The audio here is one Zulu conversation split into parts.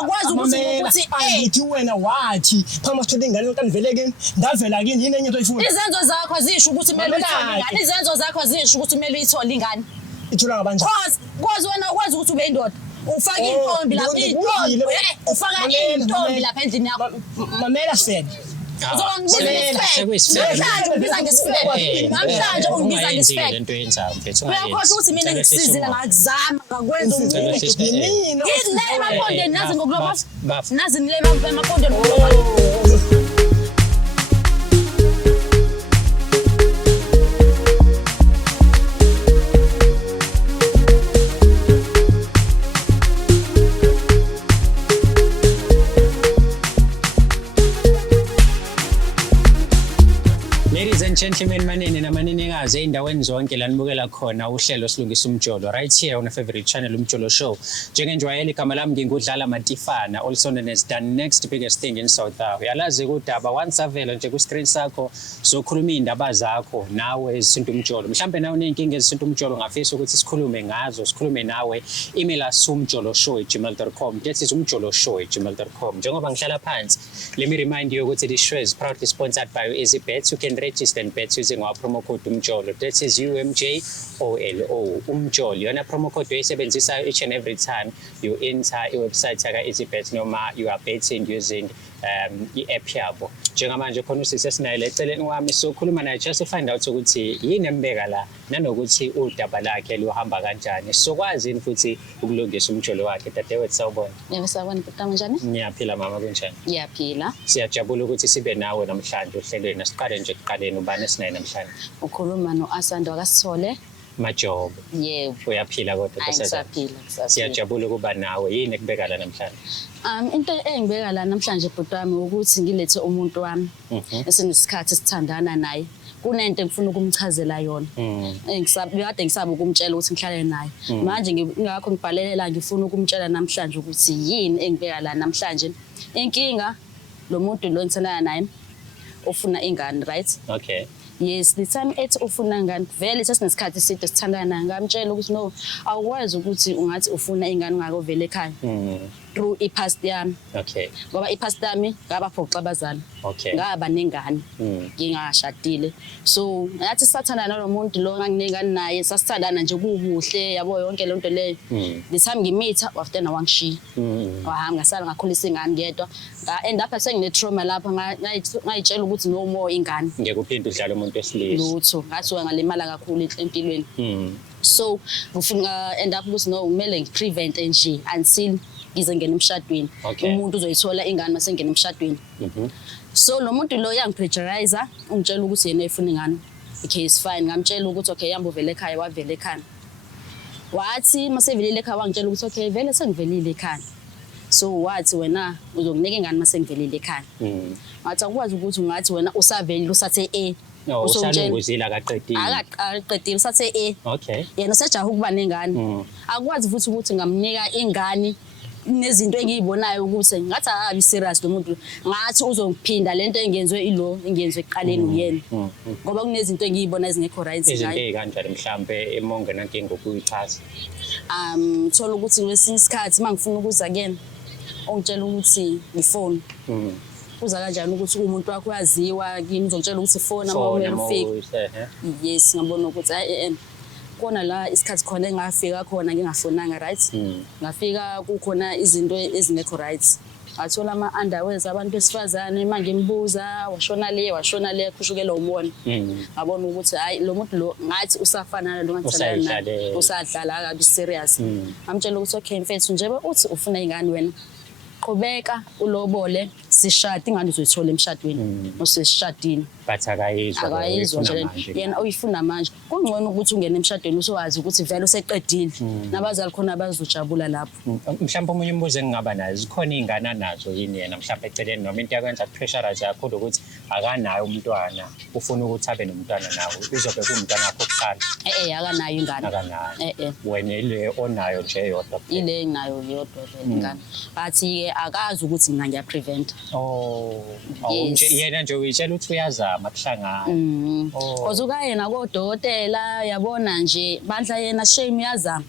Awukwazi ukuthi angithi wena wathi phama sithola ingane kanivele kini ndavela kini yini enye into oyifuna izenzo zakho azisho ukuthi kumele uyithole ingane izenzo zakho azisho ukuthi kumele uyithole ingane ithola ngabanjani cause wena ukwazi ukuthi ube indoda ufaka intombi lapha ufaka intombi lapha endlini yakho mamela sifebe namhlanje ungibiza ngesifebe lento yenzayo mfethu uyakhohlwa ukuthi mina ngikusizile ngakuzama ngakwenza umuntu yini le emaqondeni nazi ngokuloba nazi le emaqondeni ngokuloba Gentlemen manene namanenekazi eindaweni zonke la nibukela khona uhlelo silungisa umjolo right here on a favorite channel umjolo show njengenjwayeli igama lami ngingudlala Matifana also known as the next biggest thing in South Africa yalazi kudaba once avela nje ku screen sakho sokhuluma indaba zakho nawe ezisinto umjolo mhlambe nawe unenkinga ezisinto umjolo ngafisa ukuthi sikhulume ngazo sikhulume nawe email us umjoloshow@gmail.com that is umjoloshow@gmail.com njengoba ngihlala phansi let me remind you ukuthi this show is proudly sponsored by EasyBet you can register and bet using our promo code umjolo that is UMJOLO umjolo yona promo code oyisebenzisa each and every time you enter iwebsite yaka EasyBet noma you are betting using i-app yabo njengamanje khona usise sinayo leceleni wami sokhuluma naye just find out ukuthi yini embeka la nanokuthi udaba lakhe luhamba kanjani sokwazi futhi ukulungisa umjolo wakhe dadewethu sawubona yebo sawubona butama njani ngiyaphila mama kunjani ngiyaphila siyajabula ukuthi sibe nawe namhlanje uhlelweni siqale nje kuqaleni ubani sinaye namhlanje ukhuluma noAsando akasithole Majobo yebo uyaphila kodwa ngisaphila siyajabula ukuba nawe yini ekubeka la namhlanje into engibeka la namhlanje bhuti wami ukuthi ngilethe umuntu wami esinesikhathi sithandana naye kunento engifuna ukumchazela yona kade ngisaba ukumtshela ukuthi ngihlale naye manje ngingakho ngibhalelela ngifuna ukumtshela namhlanje ukuthi yini engibeka la namhlanje inkinga lo muntu lo ngithandana naye ufuna ingane right okay yes the time ethi ufuna ingane vele sesinesikhathi side sithandana ngamtshela ukuthi no awukwazi ukuthi ungathi ufuna ingane ungakovela ekhaya through ipast yami okay ngoba ipast yami ngabaphoxa abazali okay ngaba nengane ngingashadile so ngathi sithandana nomuntu lo nganginengane naye sasithandana nje kubuhle yabo yonke le nto leyo the time ngimitha after na wangishiya wahamba ngasala ngakhulisa ingane ngedwa end up sengine trauma lapha ngayitshela ukuthi no more ingane ngekuphinda udlala umuntu wesilisa lutho ngathi ngalimala kakhulu empilweni so ngifuna end up ukuthi no kumele ngiprevent nje until ngize ngene emshadweni umuntu uzoyithola ingane mase ngene emshadweni so lo muntu lo yangipressurizer ungitshela ukuthi yena efuna ingane okay is fine ngamtshela ukuthi okay yamba uvele ekhaya wavele ekhaya wathi mase velile ekhaya wangitshela ukuthi okay vele sengivelile ekhaya so wathi wena uzokunika ingane mase ngivelile ekhaya ngathi akwazi ukuthi ungathi wena usavelile usathe usalunguzile akaqedile usathe okay yena usejaha ukuba nengane akwazi futhi ukuthi ngamnika ingane nezinto engiyibonayo ukuthi ngathi akabi serious lo muntu ngathi uzongiphinda lento engenzwe ilo engenzwe eqaleni uyena ngoba kunezinto engiyibona ezingekho right ngayo izinto ezikanjani mhlambe emonge nankinga ukuyichaza thola ukuthi ngesinye isikhathi mangifuna ukuza kuyena ongitshela ukuthi ngifone uza kanjani ukuthi umuntu wakho uyaziwa kimi uzongitshela ukuthi phone ama umele ufike yes ngabona ukuthi khona la isikhathi khona engafika khona ngingafonanga right ngafika kukhona izinto ezingekho right athola ama underwears abantu besifazane manje ngibuza washona le kushukela umbona ngabona ukuthi hayi lo muntu lo ngathi usafana lo ngithandana naye usadlala akabi serious ngamtshela ukuthi okay mfethu nje uthi ufuna ingane wena qhubeka ulobole sishade ingane uzoyithola emshadweni useshadini but akayizwa nje yena uyifuna manje kungcono ukuthi ungene emshadweni usowazi ukuthi vele useqedile nabazali khona bazojabula lapho mhlawumbe umunye umbuzo engingaba nayo zikhona izingane nazo yini yena mhlawumbe eceleni noma into yakwenza pressurize kakhulu ukuthi akanayo umntwana ufuna ukuthi abe nomntwana nawe uzobe kumntwana wakho oqala akanayo ingane akanayo wena ile onayo nje yodwa ile nginayo yodwa ingane bathi akazi ukuthi mina ngiyapreventa. Oh. Yes. Yena nje uyitshela ukuthi uyazama kuhlangana. Cause ukayena kodokotela yabona nje bandla yena shame uyazama.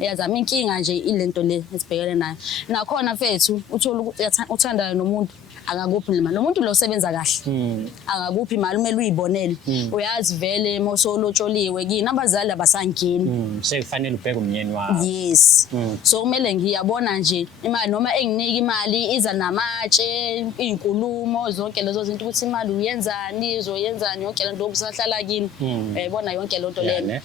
Uyazama inkinga nje ilento le esibhekene nayo. Nakhona mfethu uthola ukuthi uthanda nomuntu akakuphi imali. Lo muntu lo sebenza kahle. Akakuphi imali umele uyibonele. Uyazi vele mosolotsholiwe kini abazali abasangeni. Sekufanele ubheke umnyeni wakho. Yes. So kumele ngiyabona nje imali noma enginika imali iza namatshe, inkulumo zonke lezo zinto ukuthi imali uyenzani, izoyenzani yonke lento okusahlala kini. Uyayibona yonke lento lena.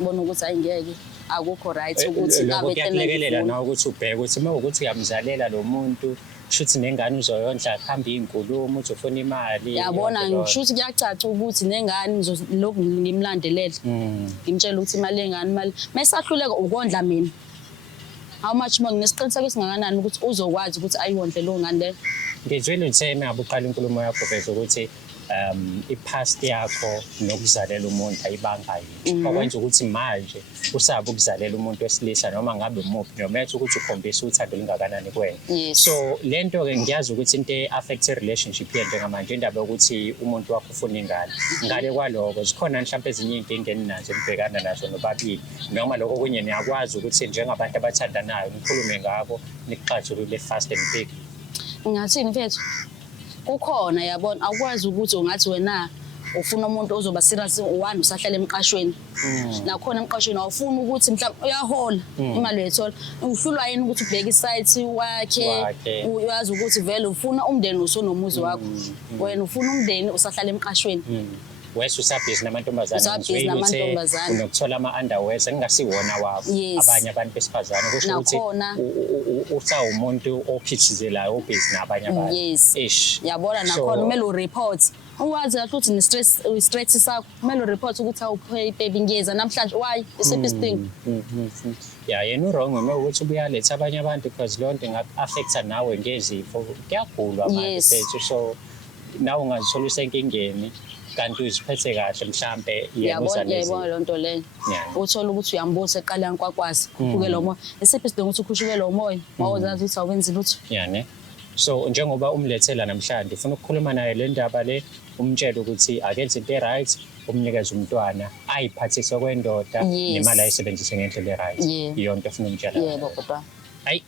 Ngibona ukuthi ayingeke akukho right ukuthi ngabe kuyakulekelela nawe ukuthi ubheke ukuthi uma ukuthi uyamzalela lo muntu shuthi nengane uzoyondla kuhamba izinkulumo uzofuna imali. Yabona ngisho ukuthi kuyacaca ukuthi nengane lokhu ngimlandelele. Ngimtshela ukuthi imali engane imali mesahluleka ukondla mina. How much more nginesiqiniseko esingakanani ukuthi uzokwazi ukuthi ayondle lo ngane le. Ngizwile uthena uqala inkulumo yakho bese ukuthi ipast yakho nokuzalela umuntu ayibanga yini. Okwenza ukuthi manje usaba ukuzalela umuntu wesilisa noma ngabe umuphi noma ethi ukuthi ukhombisa uthando lingakanani kuwena. So lento ke ngiyazi ukuthi into affect relationship yento ngamanje indaba ukuthi umuntu wakho ufuna ingane. Ngale kwaloko zikhona mhlawumbe ezinye inkinga eninazo nibhekana nazo nobabili noma lokho kunye niyakwazi ukuthi njengabantu abathandanayo nikhulume ngako nikuxazulule fast and big. Ngathini mfethu? Kukhona yabona akwazi ukuthi ungathi wena ufuna umuntu ozoba serious one usahlala emqashweni. Nakhona emqashweni awufuni ukuthi mhlawumbe uyahola imali uyithola. Uhlulwa yini ukuthi ubheke isite wakhe uyazi ukuthi vele ufuna umndeni usonomuzi wakho. Wena ufuna umndeni usahlala emqashweni. Wese usabhizi namantombazane unokuthola ama-underwear engasiwona wabo abanye abantu besifazane kusho ukuthi usawumuntu ophithizelayo obhizi nabanye abantu. Yabona nakhona kumele ureport uwazi kahle ukuthi ni-stress sakho kumele ureport ukuthi awuphe baby ngiyeza namhlanje why isiphi isidingo. Yena urong uma ukuthi ubuyaletha abanye abantu because leyo nto inga-affecta nawe ngezifo kuyagulwa manje sethu so nawe ungazithola usenkingeni kanti uziphethe kahle mhlambe yabona lo nto leyo uthola ukuthi uyambuza eqala yankwakwazi khuphuke lo moya isiphi isidingo ukuthi ukhushukele lo moya mawuzazi ukuthi awenzi lutho. So njengoba umlethela namhlanje ufuna ukukhuluma naye le ndaba le umtshela ukuthi akenze into right umnikeze umntwana ayiphathise kwendoda nemali ayisebenzise ngendlela eright iyonto ufuna umtshela. Yebo kodwa hayi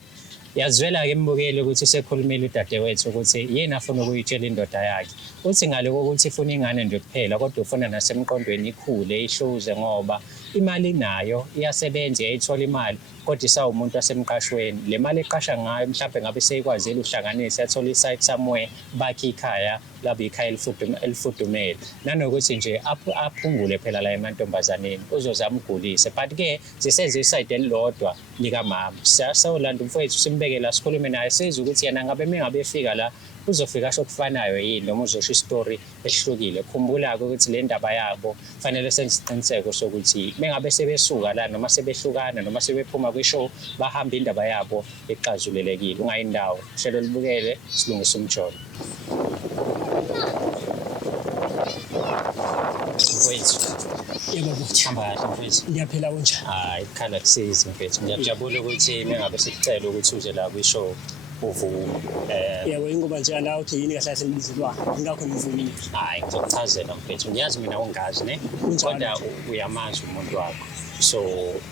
yazwela ke mbukeli ukuthi sekhulumile udadewethu ukuthi yena afuna ukuyitshela indoda yakhe uthi ngale kokuthi ifuna ingane nje kuphela kodwa ufuna nasemqondweni ikhule ihluze ngoba imali nayo iyasebenza iyayithola imali kodwa isawumuntu wasemqashweni le mali eqasha ngayo mhlawumbe ngabe seyikwazile uhlanganise yathola isite somewhere bakhe ikhaya labe ikhaya elifudumele nanokuthi nje aphungule phela la emantombazaneni uzozama ugulise but ke sisenze isite elilodwa likamama sawulanda umfowethu simbekela sikhulume naye siza ukuthi yena ngabe mengabe efika la uzofika shokufanayo yini noma uzosho istory ehlukile. Khumbula-ke ukuthi le ndaba yabo fanele senze isiqiniseko sokuthi mengabe sebesuka la noma sebehlukana noma sebephuma kwishow bahamba indaba yabo exazulelekile ungayindawo hlelo libukele silungisa umjolo. Mfowethu yebo hamba kahle mfowethu. Ngiyaphela kanjani? Hayi khala kusiza mfowethu ngiyajabula ukuthi mengabe sikucela ukuthi uze la kwishow yebo ingoba nje la uthi yini kahle senibizilwa ngakho nivumile. Hayi ngizokuchazela mfethu ngiyazi mina ungazi ne kodwa uyamazi umuntu wakho so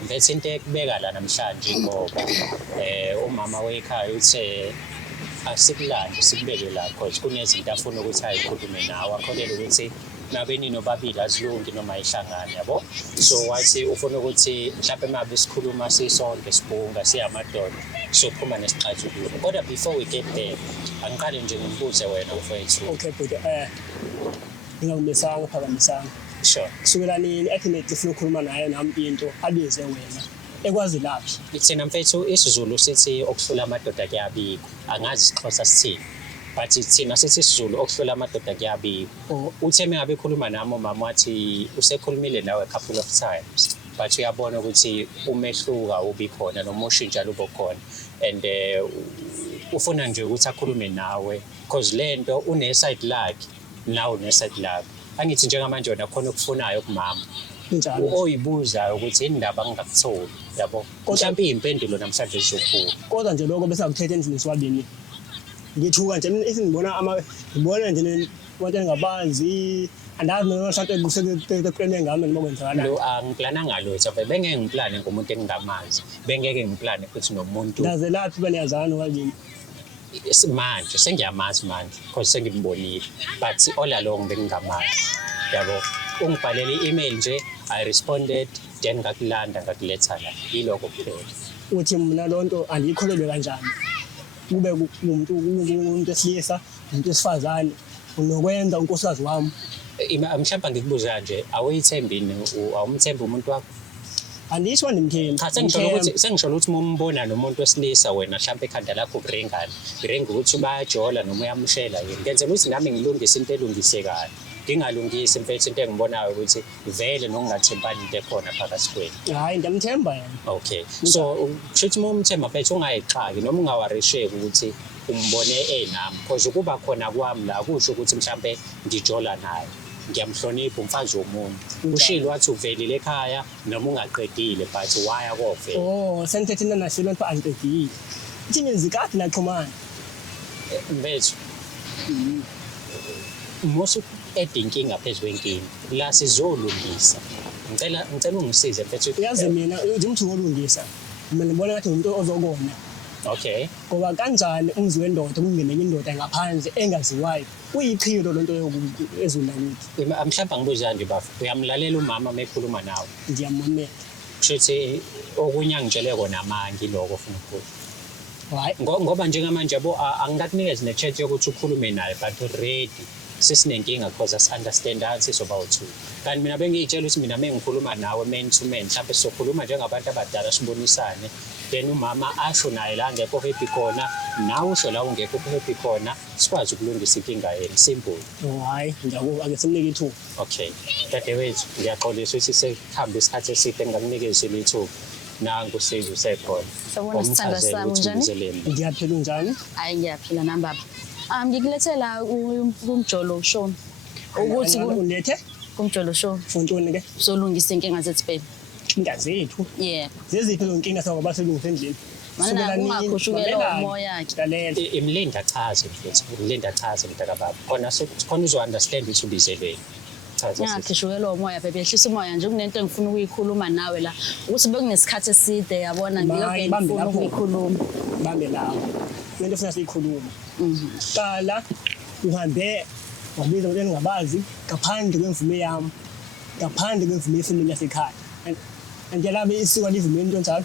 mfethu into ekubeka la namhlanje ngoba umama wekhaya uthe asikulande sikubeke la because kunezinto afuna ukuthi ayikhulume nawe akholele ukuthi nabeni nobabili azilungi noma ihlangane yabo so wathi ufuna ukuthi mhlawumbe mabe sikhuluma sisonke sibhunga siyamadoda so phuma nesixazululo kodwa before we get there angiqale nje ngimbuze wena mfowethu. Okay but ngingumesanga phakamisanga sure kusukela nini ethinithi ufuna ukukhuluma naye nami into abize wena ekwazi laphi ithina mfethu isiZulu sithi okuhlula amadoda kuyabikwa angazi isixhosa sithini but thina sithi isiZulu okuhlula amadoda kuyabikwa. Uthe mengabe ekhuluma nami umama wathi usekhulumile nawe a couple of times but uyabona ukuthi umehluka ubikhona noma ushintsha lubokhona and ufuna nje ukuthi akhulume nawe because lento une side lakhe nawe une side lakhe angithi njengamanje wena khona okufunayo kumama Kunjalo. oyibuzayo ukuthi indaba ngingakutholi yabo mhlawumbe iy'mpendulo namhlanje zizophuma Kodwa nje lokho bese akuthethe endlini swabini. Ngithuka nje ngibona nje abantu engabazi andazi noma mhlawumbe kuseqene ngami noma kwenzakala. lo angiplananga lutho bengeke ngiplane ngomuntu engingamazi bengeke ngiplane futhi nomuntu Ndaze laphi baniyazana kwabini. manje sengiyamazi manje because sengimbonile but all along bengingamazi yabo ungibhalele i-email nje I responded then ngakulanda ngakuletha la yiloko kuphela Uthi mina lonto andiyikholelwe kanjani. Kube umuntu esilisa, umuntu esifazane unokwenza unkosikazi wami. mhlawumbe ngikubuza nje awuyithembini awumthembi umuntu wakho Andisho ndimthembi. cha sengisho ukuthi mumbona nomuntu wesilisa wena mhlawumbe ekhanda lakho kuringana iringa ukuthi bayajola noma uyamshela yini ngenzela ukuthi nami ngilungise into elungisekayo ngingalungisi mfethu into engibonayo ukuthi vele nokungathembani into ekhona phakathi kwenu Hayi ngiyamthemba yena. okay so kushuthi uma umthemba mfethu ungayixhaki noma ungawarisheki ukuthi umbone enami because ukuba khona kwami la kusho ukuthi mhlawumbe ngijola naye ngiyamhlonipha umfazi womuntu ushilo wathi uvelile ekhaya noma ungaqedile but waya kovela Oh, sengithethina nashilo lapha angiqedile. Ithini izikade naxhumana. mfethu musu edinkinga phezulu kwenkinga la sizolungisa ngicela ungisize mfethu Uyazi mina uthi umthu olungisa. Mina ngibona ngathi umuntu ozokona. okay Ngoba kanjani umzi wendoda kungene indoda ngaphandle engaziwayo. Kuyichilo lonto ezulakithi. mhlawumbe ngibuza nje bafu uyamlalela umama mekhuluma nawe Ngiyamamela. kushuthi okunye angitshele kona manje lokho ufuna ukukhuluma Hayi. ngoba njengamanje yabo angikakunikezi ne-chat yokuthi ukhulume naye but already sesinenkinga because as-understand-ani sisoba-2 kanti mina bengiy'tshela ukuthi mina mengikhuluma nawe man to man mhlawumbe sizokhuluma njengabantu abadala sibonisane then umama asho naye la ngekho happy khona nawe usho la ungekho happy khona sikwazi ukulungisa inkinga yenu simple Hayi, ake simnike ithuba. okay dadewethu ngiyaxolisa ukuthi sekuhambe isikhathi eside engakunikezi ithuba nangu usizo usekhona Sawubona sithando sami, unjani? Ngiyaphila unjani? Hayi ngiyaphila nami baba. Ngikulethe kumjolo show. Ukuthi ulethe kumjolo show fontoni ke uzolungisa inkinga zethu baby. inkinga zethu. Yeah. Zeziphi zonkinga sakuba selungisa endlini? Mana ungakhushukela umoya ke. Lalela. imlinda achaze mfethu imlinda achaze mntakababa khona uzo-understand ukuthi ubizelweni Ngingakhishukela umoya baby, ehlisa umoya nje kunento engifuna ukuyikhuluma nawe la. Ukuthi bekunesikhathi eside yabona ngiyokhe ngifuna ukuyikhuluma. Bambe lawo. Lento ufuna siyikhuluma. Qala uhambe wabiza abantu engabazi ngaphandle kwemvume yami. Ngaphandle kwemvume yefamily yasekhaya. Angiyalabe isiko livume into njalo.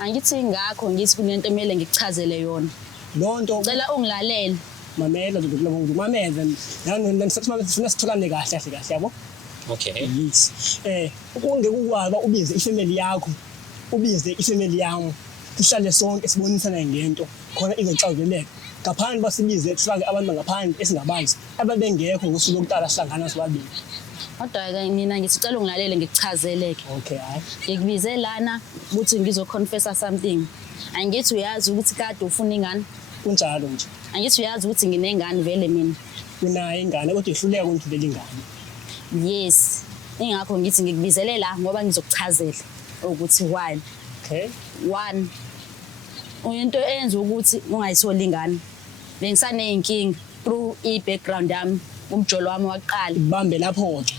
Angithi ngakho ngithi kunento emele ngikuchazele yona. Lonto Cela ungilalele. mamela ngimameza nani sifuna sitholane kahle yabo. okay Yes. Ukungekukwazi ubize ifamily yakho. Ubize ifamily yami. Sihlale sonke sibonisana ngento khona izocazeleka. Ngaphandle basibize sifake abantu ngaphandle esingabazi ababengekho ngosuku lokuqala sihlangana sobabili. Kodwa ke mina ngisicela ungilalele ngikuchazeleke. Okay, hayi. Ngikubize lana ukuthi ngizoconfessa something. Angithi uyazi ukuthi kade ufuna ingane. Kunjalo nje. Angithi uyazi ukuthi nginengane vele mina. Unayo ingane kodwa ihluleka ukuthulela ingane. Yes. Ingakho ngithi ngikubizele la ngoba ngizokuchazela ukuthi why. Okay. One. Uyinto eyenza ukuthi ungayitholi ingane. Bengisaneyinkinga through i-background yami, umjolo wami waqala. Bambe lapho ke.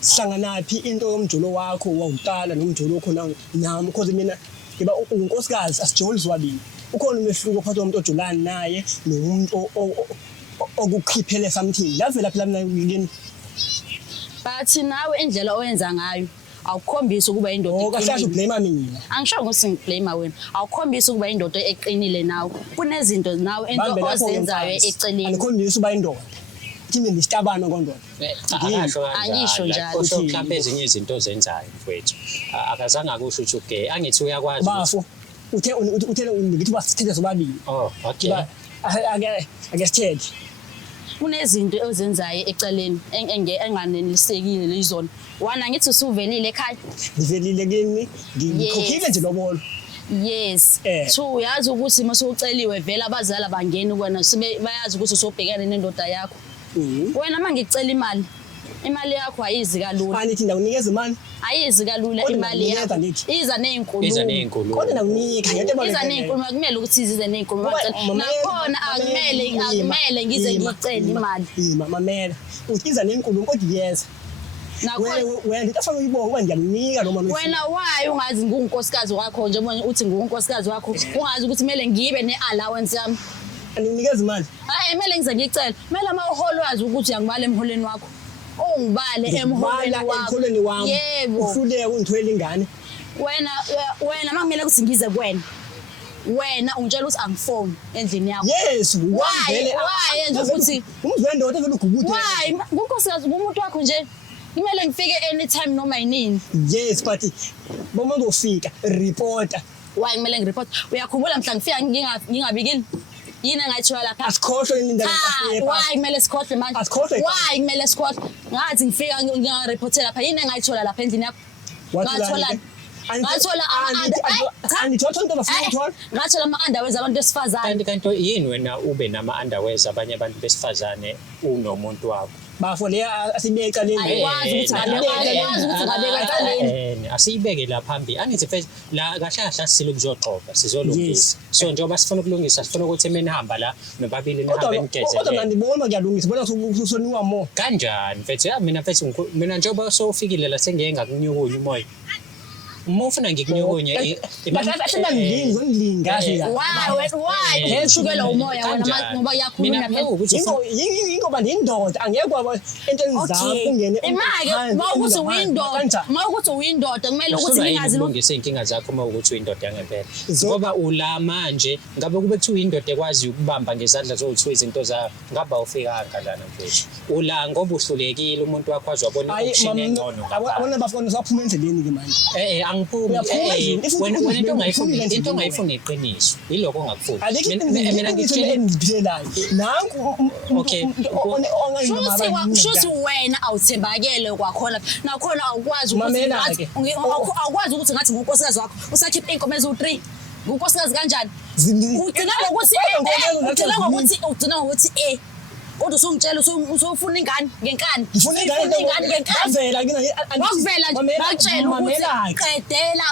Sihlanganaphi into yomjolo wakho wawuqala nomjolo khona nami because mina ngiba unkosikazi asijoli swabili. Ukhona umehluko phakathi komuntu ojolani naye nomuntu okukhiphele something. Lavela phela mina yini. But nawe indlela oyenza ngayo awukhombisa ukuba indoda Oh, kahle blame mina. Angisho ukuthi ngiblame wena. Awukhombisa ukuba indoda eqinile nawe. Kunezinto nawe into ozenzayo eceleni. Anikhombisa uba indoda. Kimi ngistabana kondoda. Angisho njalo. kusho mhlawumbe ezinye izinto ozenzayo mfowethu akazange akusho ukuthi uge angithi uyakwazi Bafo. Uthele ngithi basithethe sobabili. oh okay Ake sithethe. Kunezinto ozenzayo eceleni enganelisekile lezona. Wana ngithi usuvelile ekhaya. Ngivelile kimi ngikhokhile nje lobolo. Yes. So uyazi ukuthi mase uceliwe vela abazali bangeni kuwena sibe bayazi ukuthi usobhekana nendoda yakho. Wena mangicela imali imali yakho ayizi kalula Anithi ndakunikeza imali. ayizi kalula Kodwa imali ngiyanikeza yakho nithi. iza ney'nkulumo Iza ney'nkulumo. Kodwa ndakunika ngento iza ebalulekile. ney'nkulumo kumele ukuthi izize ney'nkulumo nakhona akumele ngize ngicele imali Mamela. Ukiza nenkulumo kodwa iyeza. nakhona Wena into afana uyibonga ngoba ngiyakunika lo mama. wena wayi ungazi ngunkosikazi wakho njengoba uthi ngunkosikazi wakho ungazi ukuthi kumele ngibe ne-allowance yami Anginikeza imali. hayi kumele ngize ngicele kumele uma uholo wazi ukuthi uyangibala emholweni wakho ungibale emholweni Emholweni wakho wami. yebo Uhluleke ungithwele ingane. wena makumele ukuthi ngize wena ungitshela ukuthi angifoni endlini yakho Yes, Why yenza ukuthi umzwendoda vele ugugude. why ngunkosikazi ngumuntu wakho nje kumele ngifike anytime noma yinini Yes, but boma uzofika reporter. why kumele ngireport uyakhumbula mhla ngifika ngingabikini yini engayithiwa lapha Asikhohlwe indaba why kumele sikhohlwe manje Asikhohlwe why kumele sikhohlwe ngathi ngifika ngingareportela lapha yini engayithola lapha endlini yakho ngathola ngathola ama-underwears abantu besifazane kanti yini wena ube nama-underwears abanye abantu besifazane unomuntu wakho bafo le asibeka le ayikwazi ukuthi ngabeka eceleni asiyibeke la phambili anithi first la kahle kahle asisile ukuzoxoxa sizolungisa so njengoba sifuna ukulungisa sifuna ukuthi mina hamba la nobabili nihambe nigeze kodwa ngandibona kuyalungisa bona usoniwa more kanjani mfethu mina mfethu mina njengoba sowufikile la sengeke ngakunyukunya umoya uma ufuna ngikunyukunye asibangilini zongilinga why ushukela umoya wena ngoba uyakhuluma yingoba ndindoda angeke kwaba entweni zakho ungene imake mawukuthi uyindoda mawukuthi uyindoda kumele ukuthi ningazi ulungise inkinga zakho uma ukuthi uyindoda yangempela ngoba ula manje ngabe kube kuthiwa uyindoda ekwazi ukubamba ngezandla zowu-2 izinto zayo ngaba ufikanga lana mfethu ula ngoba uhlulekile umuntu wakho azwabona option engcono abona bafona saphuma endleleni ke manje angiphumi wena into ongayifuni iqiniso yiloko ongakufuni mina ngikuthelayo nanku okay shuthi wena awuthembakele kwakhona nakhona awukwazi ukuthi ngathi ngunkosikazi wakho usakhipha iy'nkomo eziwu-3 ngunkosikazi kanjani ugcina ngokuthi kodwa usungitshela usufuna ingane ngenkani ngavela wakuvela nje bakutshela ukuthi qedela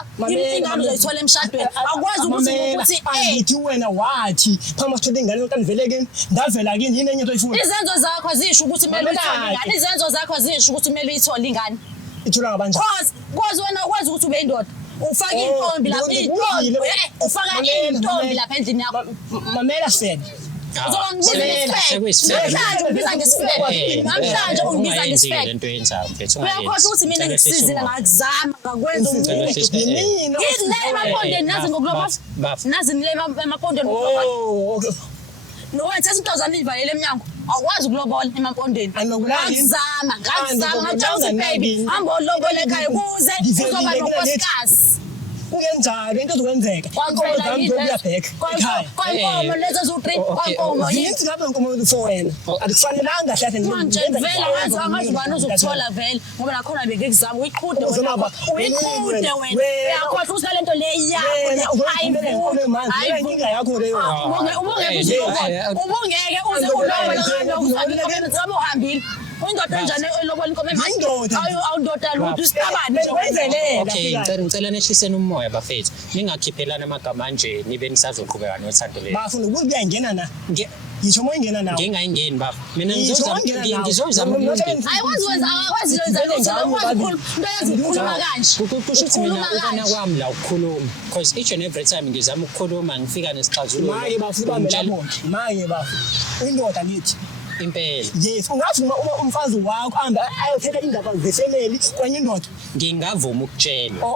ingane uzoyithola emshadweni akwazi ukuthi angithi wena wathi phama sithola ingane kanti vele kini ngavela kini yini enye ozoyifuna izenzo zakho zisho ukuthi kumele uyithole ingane izenzo zakho zisho ukuthi kumele uyithole ingane ithola ngabanjani cause wena ukwazi ukuthi ube indoda ufaka intombi lapha ufaka intombi lapha endlini yakho mamela said namhlanje ungibiza ngesifebe uyakhohlwa ukuthi mina ngikusizile ngakuzama ngakwenza emapondeni nazi ngokuloba nazi nile emapondeni nowetha izinto ivalele emnyango awukwazi ukulobola emapondeni ngakuzama ngakutshela baby hamba olobola ekhaya kuze uzoba nonkosikazi kungenjalo into ezokwenzeka kwankomo lezo zu-3 kwankomo zinzi ngabe nkomo for wena akufanelanga hlahle manje vele angazi ubani uzokuthola vele ngoba nakhona bekekuzama uyiqhude wena uyakhohlwa ukuthi ngale nto le yakho ubungeke uze ulobole uhambile uyindoda enjani elobola inkomo awundoda lutho isitabane ngicela nehliseni umoya bafethu ningakhiphelana amagama nje nibe nisazoqhubeka nothando lelo bafuna ukuthi kuyangena na ngisho uma ingena nawe ngingayingeni baba mina ngizozama akwazi ukukhuluma kanje kusho ukuthi mina ukona kwami la ukukhuluma because each and every time ngizama ukukhuluma ngifika nesixazululo maye bafu indoda lithi impela yes ungavuma uma umfazi wakho ahambe ayothetha indaba zefamily kwenye indoda ngingavuma ukutshelwa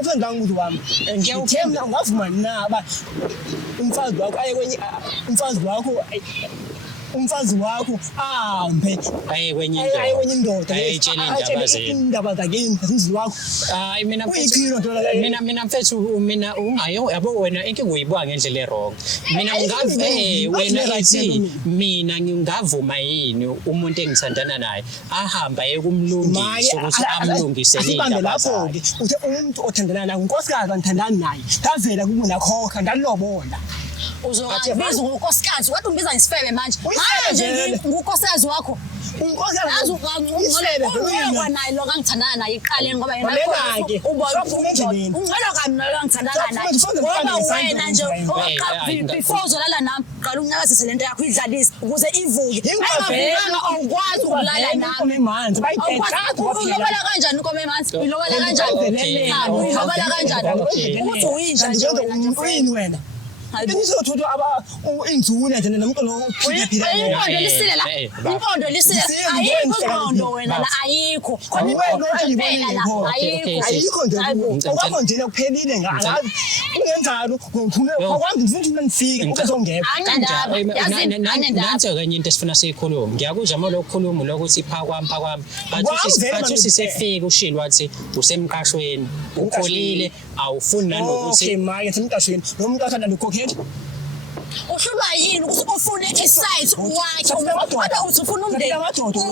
ofenda ngumuntu wami ngiyawuthemba ungavuma na ba umfazi wakho aye kwenye umfazi wakho ahambe aye kwenye indoda ayitshela indaba zakini zindlu wakho hayi mina mfethu mina ungayo yabo wena inkinga uyibuka ngendlela errong mina wena ethi mina ngingavuma yini umuntu engithandana naye ahamba ekumlungisa ukuthi amlungisele lapho ke uthi umuntu othandana naye unkosikazi angithandani naye ngavela kubo nakhokha ngalobola Uzongibiza ngonkosikazi kodwa ungibiza ngisifebe manje. Manje ngunkosikazi wakho. Unkosikazi Uyakwa naye lo ngangithandana naye iqaleni ngoba yena ungcela kabi nalo ngithandana naye. Ngoba wena nje before uzolala nami qala unyakazise lento yakho idlalise ukuze ivuke. Ayingavukanga awukwazi ukulala nami. Ulobala kanjani inkomo emanzi? Ulobala kanjani? Ulobala kanjani? Uthi uyinja nje wena. Benizothola inzule nje nomqondo ophila. Impondo lisile la. Impondo lisile. Ayikho impondo wena la ayikho. Khona Wena ayibona la. Ayikho nje. Okwakho nje kuphelile ngazi. Ungenzalo ngophumule kwami ngizinto ngifike uzongepha. Nansi kanye into esifuna siyikhulume. Ngiyakuzwa uma lokukhuluma lokuthi pha kwami. Bathi sisefika ushilo wathi usemqashweni. Ukholile awufuni nanokuthi okay manje semqashweni. Lo muntu athanda lokho uhlulwa yini ukuthi ufune isite wakhe kodwa uthi ufuna umndeni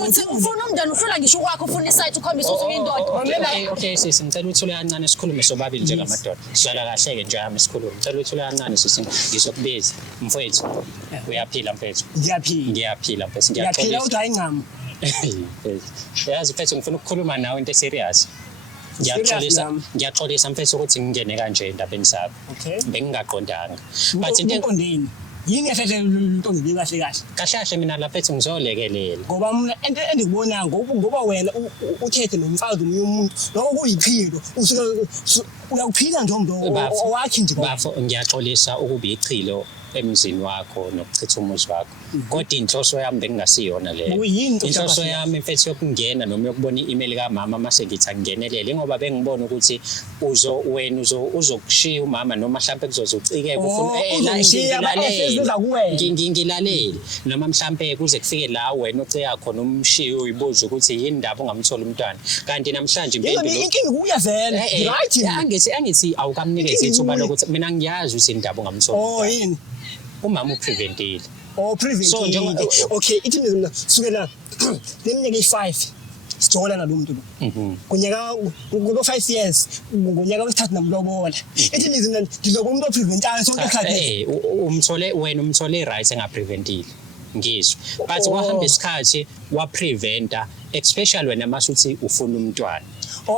uthi ufuna umndeni uhlula ngisho kwakho ufuna isite ukhombisa ukuthi uyindoda. Okay sisi ngicela uthule kancane sikhulume sobabili njengamadoda sidlala kahle ke nje yami sikhulume ngicela uthule kancane sisi ngizokubiza mfowethu uyaphila mfowethu ngiyaphila mfowethu ngiyaphila kodwa ayingqamo yazi mfowethu ngifuna ukukhuluma nawe into serious ngiyaxolisa mfethu ukuthi ngingene kanje endabeni zakho bengingaqondanga but into yini ehlele into ngibikahle kahle mina lapha ethi ngizolekelela ngoba mina into endikubona ngoba wena uthethe nomfazi omunye umuntu lokho kuyiphilo uyakuphila nje umuntu owakhe nje bafo ngiyaxolisa ukuba ichilo emzini wakho nokuchitha umuzi wakho kodwa inhloso yami bengingasiyona leyo inhloso yami mfethu yokungena noma yokubona i-email kaMama mase ngithi angenelele ngoba bengibona ukuthi wena uzokushiya umama noma mhlawumbe kuzozucikeke ufuna ngilalele noma mhlawumbe kuze kufike la wena uceka khona umshiya uyibuza ukuthi yini indaba ungamthola umntwana kanti namhlanje impendulo inkinga kuya vele right angithi awukamnikezi ithuba lokuthi mina ngiyazi ukuthi indaba ungamthola yini umama upreventile so njengoba okay ithi mina sukela leminyaka i5 sijola nalomuntu lo kunyaka ngo 5 years ngonyaka wesithathu namlobola ithi mina ndizoba umuntu opreventayo sonke isikhathi wena umthole right engapreventile ngizwe but kwahamba isikhathi wapreventa especially wena masuthi ufuna umntwana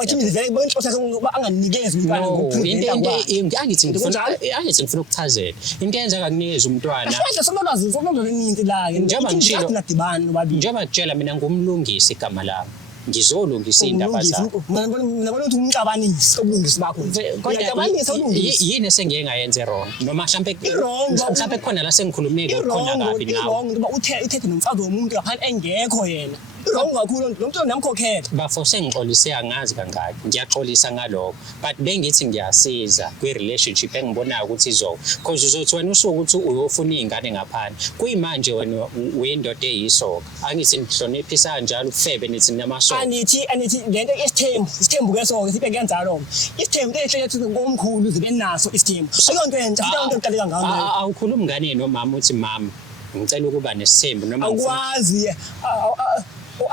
ithi mina vele bonke ukuthi anganikezi umntwana ngopreventa angithi ngifuna ukuchazela into yenza akakunikeza umntwana manje sonolwazi sonoleningi la njengoba ngishilo nadibani nobabili njengoba ngitshela mina ngumlungisi igama lami ngizolungisa indaba zakho mina ukuthi umcabanisi obulungisi bakho uyacabanisa ulungisa yini esengeke ngayenze wrong noma mhlawumbe khona la sengikhulumile khona kabi nawe ngoba uthethe nomfazi womuntu ngaphandle engekho yena wrong kakhulu lo muntu namkhokhela bafo sengixolise angazi kangaki ngiyaxolisa ngalokho but bengithi ngiyasiza kwi relationship engibonayo ukuthi because uzothi wena usuku ukuthi uyofuna izingane ngaphandle kuyimanje wena uyindoda eyisoka angithi nihloniphisa kanjalo ufebe nithi namasoka anithi lento isithembu ke sonke sibe kuyenzalo isithembu lehle ethi ngomkhulu zibe naso isithembu ayonto entsha into eqaleka ngayo awukhulumi ngane nomama uthi mama ngicela ukuba nesithembu noma akwazi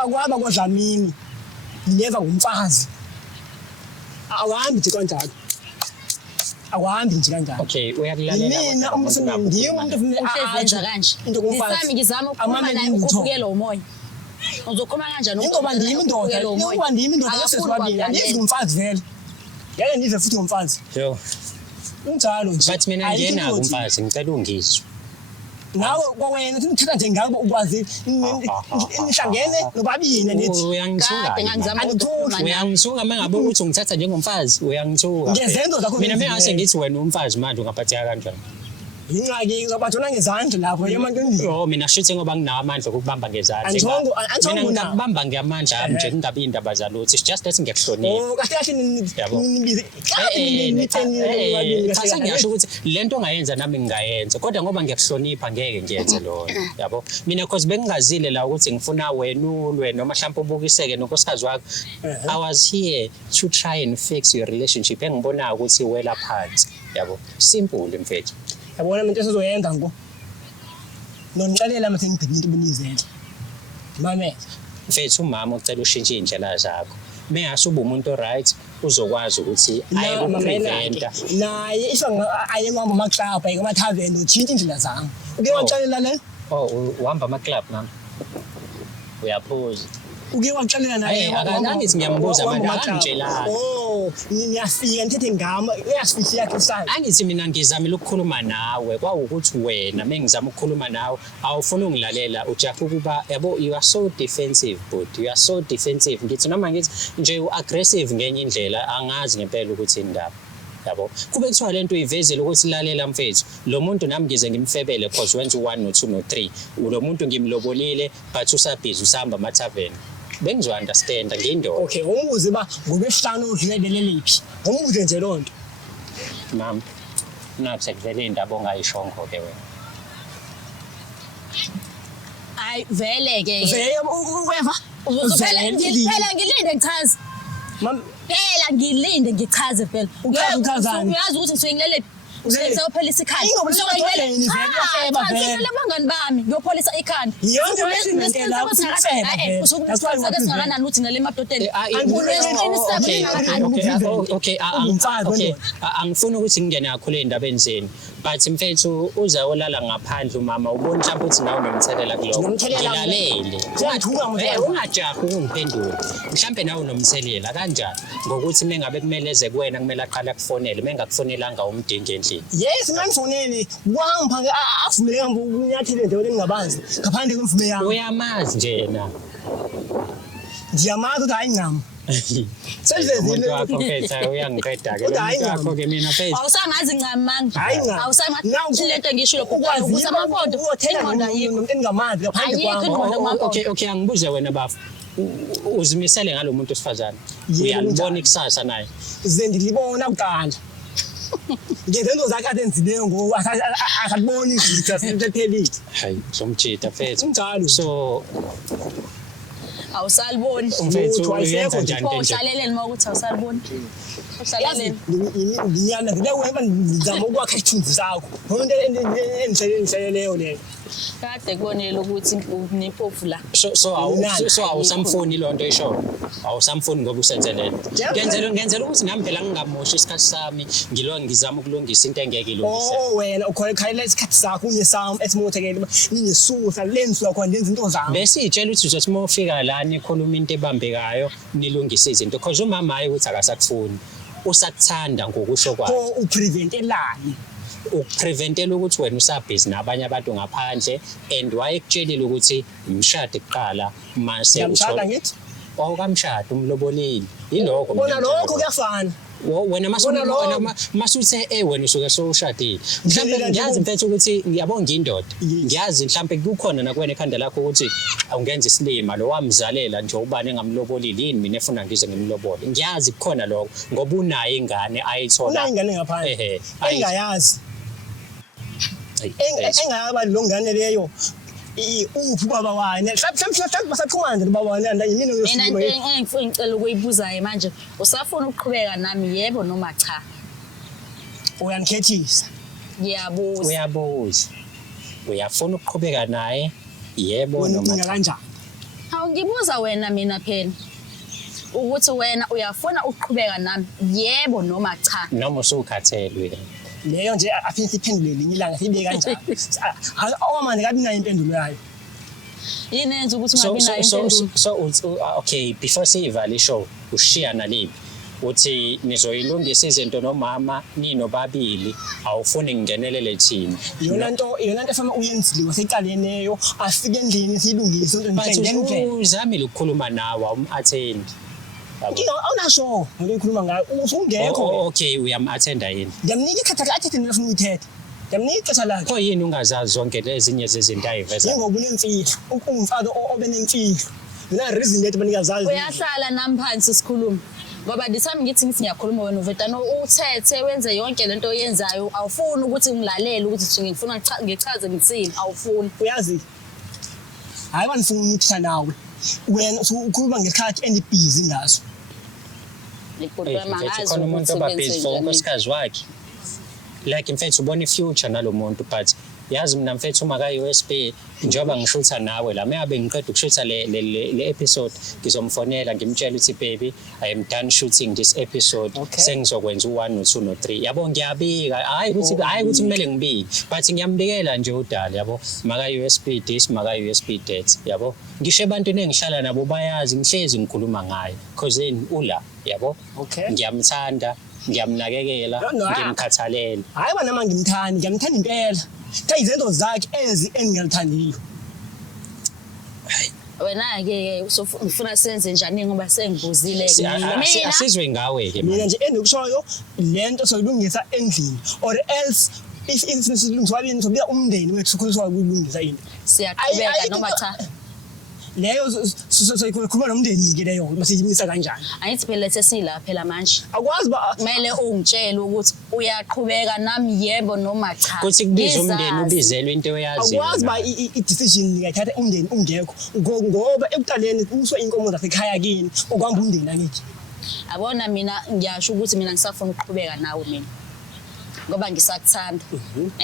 akwaba kodlamini never ngumfazi awahambi nje kanjalo awahambi nje kanjalo okay uyakulalela mina umuntu ndiye umuntu usezenza kanje ngisami ngizama ukukhuluma naye ukuvukela umoya uzokhuluma kanjani ngoba ndimi indoda ngoba ndimi indoda sesibabili angizi umfazi vele yake ndize futhi umfazi yo unjalo nje but mina ngiyena umfazi ngicela ungizwe nawe kwawena uthatha nje ngabe ukwazi nihlangene nobabili nithi uyangithuka mangabe uthi ungithatha njengomfazi uyangithuka ngezenzo zakho mina mengase ngithi wena umfazi manje ungaphatheka kanjani ingxaki ngabathona ngezandla lapho emantondini mina shuthi ngoba nginawo amandla okubamba ngezandla mina ngikubamba ngamandla ami nje kungabi indaba zalutho it's just that ngiyakuhlonipha kahle ngiyasho ukuthi lento ongayenza nami ngingayenza kodwa ngoba ngiyakuhlonipha ngeke ngiyenze lona yabo mina cause bengingazile la ukuthi ngifuna wena ulwe noma mhlawumbe ubukiseke nonkosikazi wakho I was here to try and fix your relationship engibona ukuthi wela phansi yabo simple mfethu yabona into esizoyenza ngo nonixelela mase ngigcina into benizela mame mfethu umama ucela ushintshe indlela zakho Mengasuba umuntu right uzokwazi ukuthi aye ku-preventa. Naye aye kuhamba ama-club aye kuma-tavern utshintsha indlela zami. Uke watshalela le? Oh, uhamba ama-club nami? Uyaphuza. Uke watshalela naye? Angithi ngiyambuza manje, akangitshelanga. Oh, ngiyafika ngithethe ngama, uyasifihla yakhe isandla. Angithi mina ngizamile ukukhuluma nawe, kwawukuthi wena mengizama ukukhuluma nawe awufuni ungilalela, ujaha ukuba yabo you are so defensive but you are so defensive. Ngithi noma ngithi nje u-aggressive ngenye indlela, angazi ngempela ukuthi indaba. Yabo kube kuthiwa lento uyivezile ukuthi lalela mfethu lo muntu nami ngize ngimfebele because wenza u1 no2 no3 lo muntu ngimlobolile but usabhizi usahamba ama-tavern. Bengizo-understanda ngiyindoda. Okay, umbuze ba ngolwesihlanu udlulele liphi? Umbuze nje loo nto. Mama, nathi kuvele indaba ongayishongo-ke wena. Hayi vele ke. Vele uweva? Phela ngilinde ngichaze. Mam, Phela ngilinde ngichaze phela. Uchazani? Uyazi ukuthi ngisuke ngilele usebenzela isikhathi. Ngizele bangani bami ngiyopholisa ikhanda. Yonke lento la ukuseba. That's why usingakanani ukuthi ngale emadodeni. Okay, angifuni ukuthi ngingene kakhulu ey'ndabeni zenu but mfethu uzawolala ngaphandle umama ubona mhlawumbe ukuthi nawe unomthelela kulokho. Ngilalele. Ungajahi ukungiphendula. Mhlawumbe nawe unomthelela kanjani ngokuthi mengabe kumele eze kuwena kumele aqale akufonele mengakufonelanga umdingi endlini. Yes, mangifonele wangipha avumele ngokunyathele endaweni engingabanzi ngaphandle kwemvume yami. Uyamazi njena. Ngiyamazi ukuthi hayi ngam. Umuntu wakho mfethu uyangiqeda-ke. Umuntu wakho-ke mina mfethu. Awusangazi ncam manga. Hayi ngam. Awusangazi lento ngisho lokho ukuthi amafoto ingqondo ayikho. Umuntu engingamazi ngaphandle kwami. Okay, angibuze wena bafu. Uzimisele ngalo muntu osifazane. Uyalibona ikusasa naye. Zendilibona kuqala. Ngezento zakhe azenzileyo ngoku akaboni ukuthi asiphelile. Hayi, somjita mfethu. Unjalo. So awusaliboni. Mfethu uyenza njani nje? Uhlaleleni uma ukuthi awusaliboni. Uhlaleleni. Nginyana ngile wena ngizama ukwakha isithunzi sakho. Ngoba into engihleleleyo leyo. Kade kubonela ukuthi nephofu la. So awusamfuni lonto esho. Awusamfuni ngoba usenzelela. Ngenzela ukuthi nami phela ngingamoshi isikhathi sami ngizama ukulungisa into engeke ilungise. Oh wena ukholela isikhathi sakho unesami esimothekele nginesusa lensuka khona ndenza into zami. Bese itshela ukuthi uzothi uma ufika la nikhuluma into ebambekayo nilungise izinto because umama hayi ukuthi akasakufuni. Usakuthanda ngokusho kwakhe. Ko upreventelani? Ukupreventela ukuthi wena usabhizi nabanye abantu ngaphandle and wayekutshelile ukuthi umshado kuqala mase Ngiyamshada ngithi? Awukamshada umlobolile. Yiloko. Bona lokho kuyafana. Wena masuthe wena usuke sowushadile. Mhlawumbe ngiyazi mfethu ukuthi ngiyabonga indoda. Ngiyazi mhlawumbe kukhona nakuwena ekhanda lakho ukuthi awungenza isilima lo wamzalela nje ubani engamlobolile yini mina efuna ngize ngimlobole. Ngiyazi kukhona lokho ngoba unayo ingane ayithola. Unayo ingane ngaphandle. Engayazi. Engaba lo ngane leyo uphi baba wani mhlawumbe basaxhumana nje baba wani yimina mina engifuna ngicela ukuyibuzayo manje usafuna ukuqhubeka nami yebo noma cha uyanikhethisa uyabuza uyafuna ukuqhubeka naye yebo noma cha kanjani awungibuza wena mina phela ukuthi wena uyafuna ukuqhubeka nami yebo noma cha noma usukhathelwe leyo nje afike siphendule linye ilanga sibe kanjani awamanje kabi nayo impendulo yayo yini enza ukuthi ungabi nayo impendulo so okay before sivale ishow ushiya nalipi uthi nizoyilungisa izinto nomama ninobabili awufuni ngingenelele thina yona nto efana uyenzile wasecaleneyo afike endlini silungise into nje uzamile ukukhuluma nawe umathendi awunasho ngokukhuluma ngayo usungekho okay uyam-athenda yini ngiyamnika ikhatha lakhe thina lafuna uyithetha ngiyamnika ixesha lakhe pho yini ungazazi zonke lezinye zezinto ayiveza ngoba unemfihlo ungumfana obenemfihlo yona reason lethi banikazazi uyahlala nami phansi sikhuluma ngoba disami ngithi ngiyakhuluma wena uvetano uthethe wenze yonke lento oyenzayo awufuni ukuthi ngilalele ukuthi ngifuna ngichaze ngithini awufuni uyazi hayi banifuna ukuthanda nawe wena ukhuluma ngesikhathi endibhizi ngaso kodwa mangazi khona umuntu obabhizi for unkosikazi wakhe like mfethu ubona ifuture nalo muntu but yazi mina mfethu uma ka USB njengoba ngishutha nawe la meyabe ngiqeda ukushutha le episode ngizomfonela ngimtshela ukuthi baby I am done shooting this episode sengizokwenza u1 no2 no3 yabo ngiyabika hayi ukuthi kumele ngibike but ngiyambikela nje udala yabo maka USB this maka USB that yabo ngisho ebantwini engihlala nabo bayazi ngihlezi ngikhuluma ngayo because ula yabo ngiyamthanda ngiyamnakekela ngimkhathalele hayi bana manje ngiyamthanda impela cha izinto zakhe ezi engingalithandiyo wena ke ufuna senze njani ngoba sengibuzile mina asizwe ngawe ke mina nje endikushoyo lento soyilungisa endlini or else if silungiswa yini sobika umndeni wethu khona sokulungisa into siyaqhubeka noma cha leyo soyikhuluma nomndeni ke leyo masiyimisa kanjani ayithi phela sesila phela manje akwazi ba kumele ungitshele ukuthi uyaqhubeka nami yebo noma cha kuthi kubiza umndeni ubizelwe into oyazi akwazi ba i-decision ngiyathatha umndeni ungekho ngoba ekuqaleni uswe inkomo zasekhaya kini okwamba umndeni akithi abona mina ngiyasho ukuthi mina ngisafuna ukuqhubeka nawe mina ngoba ngisakuthanda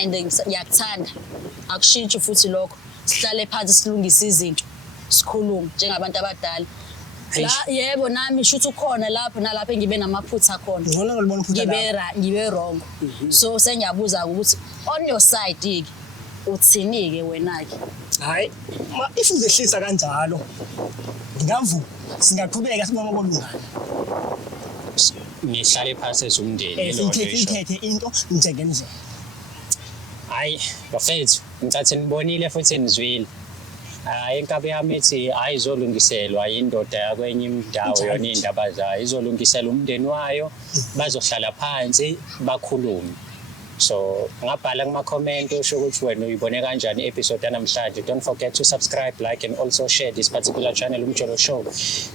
and ngiyakuthanda akushintshi futhi lokho sihlale phansi silungise izinto sikhuluma njengabantu abadala la yebo nami shuthi ukhona lapho nalapho engibe namaphutha khona ngona ngolibona uphutha ngibe wrong so sengiyabuza ukuthi on your side ke uthini ke wena ke hayi if uzehlisa kanjalo ngingavuma singaqhubeka sibona okulungana nihlale phansi ezumndeni sithethe into njengendlela hayi bafethu ngithathe nibonile futhi nizwile inkabi yami ithi ayizolungiselwa indoda yakwenye indawo yona indaba zayo izolungisela umndeni wayo bazohlala phansi bakhulume so ngabhala kuma comment usho ukuthi wena uyibone kanjani episode namhlanje don't forget to subscribe like and also share this particular channel umjolo show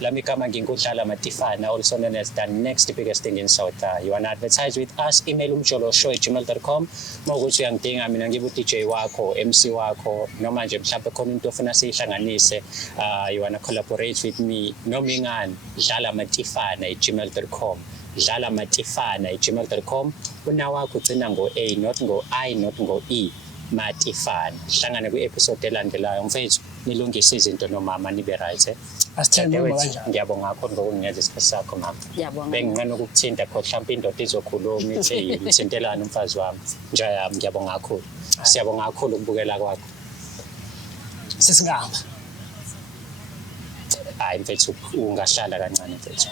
lami kama nginkudlala Matifana also known as the next biggest thing in South you wanna advertise with us email umjoloshow@gmail.com mawukuthi uyangidinga mina ngibe DJ wakho MC wakho noma nje mhlawumbe khona into ofuna sihlanganise you wanna collaborate with me noma ingani dlala Matifana@gmail.com dlala Matifana@gmail.com una wakho ugcina ngo A not ngo I not ngo E Matifana hlangana ku-episode elandelayo mfethu nilungise izinto nomama nibe right asithembe kanjani ngiyabonga kakhulu ngokunginikeza isikhathi sakho mama benginqena ukukuthinta kho mhlawumbe indoda izokhuluma ithi ngithintelana umfazi wami njayami ngiyabonga kakhulu siyabonga kakhulu ukubukela kwakho sesingahamba hayi mfethu ungahlala kancane mfethu